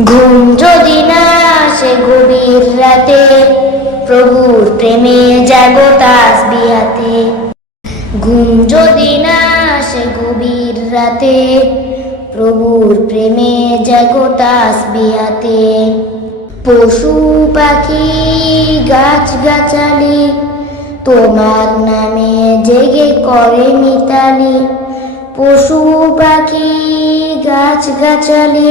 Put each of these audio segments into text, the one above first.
ঘুম যদি না আসে গভীর রাতে, প্রভুর প্রেমে জাগো তাসবিহাতে। ঘুম যদি না আসে গভীর রাতে, প্রভুর প্রেমে জাগো তাসবিহাতে। পশু পাখি গাছ গাছালি তোমার নামে জেগে করে মিতালি। পশু পাখি গাছ গাছালি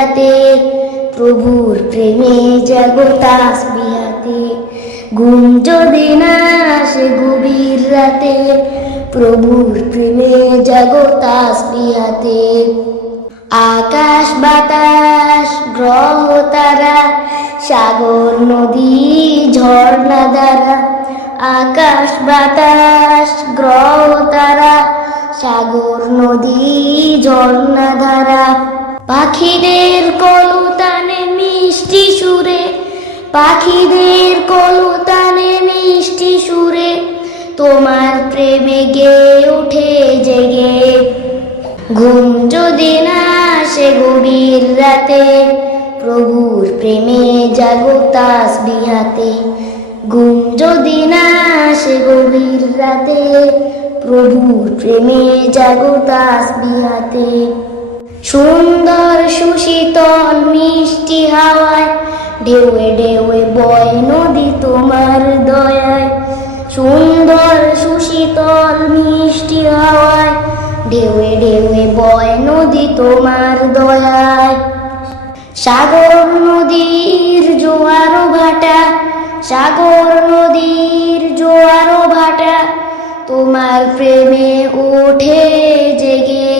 রাতে প্রভুর প্রেমে জাগো তাসবিহাতে। ঘুম যদি না আসে গভীর রাতে, প্রভুর প্রেমে জাগো তাসবিহাতে। আকাশ বাতাস, গ্রহ তারা, সাগর, নদী, ঝর্ণা দ্বারা। আকাশ বাতাস, গ্রহ তারা, সাগর, নদী, ঝর্ণা ধারা পাখিদের কলতানে মিষ্টি সুরে, পাখিদের কলতানে মিষ্টি সুরে, তোমার প্রেমে গে উঠে জেগে। ঘুম যদি না আসে গভীর রাতে, প্রভুর প্রেমে জাগো তাস বিহাতে ঘুম যদি না আসে গভীর রাতে, প্রভুর প্রেমে জাগো তাসবিহাতে। সুন্দর সুশীতল মিষ্টি হাওয়ায়, ঢেউয়ে ঢেউয়ে বয় নদী তোমার দয়ায়। সুন্দর সুশীতল মিষ্টি হাওয়ায়, ঢেউয়ে ঢেউয়ে বয় নদী তোমার দয়ায়। সাগর নদীর জোয়ারো ভাটা, সাগর নদীর জোয়ারো ভাটা, তোমার প্রেমে ওঠে জেগে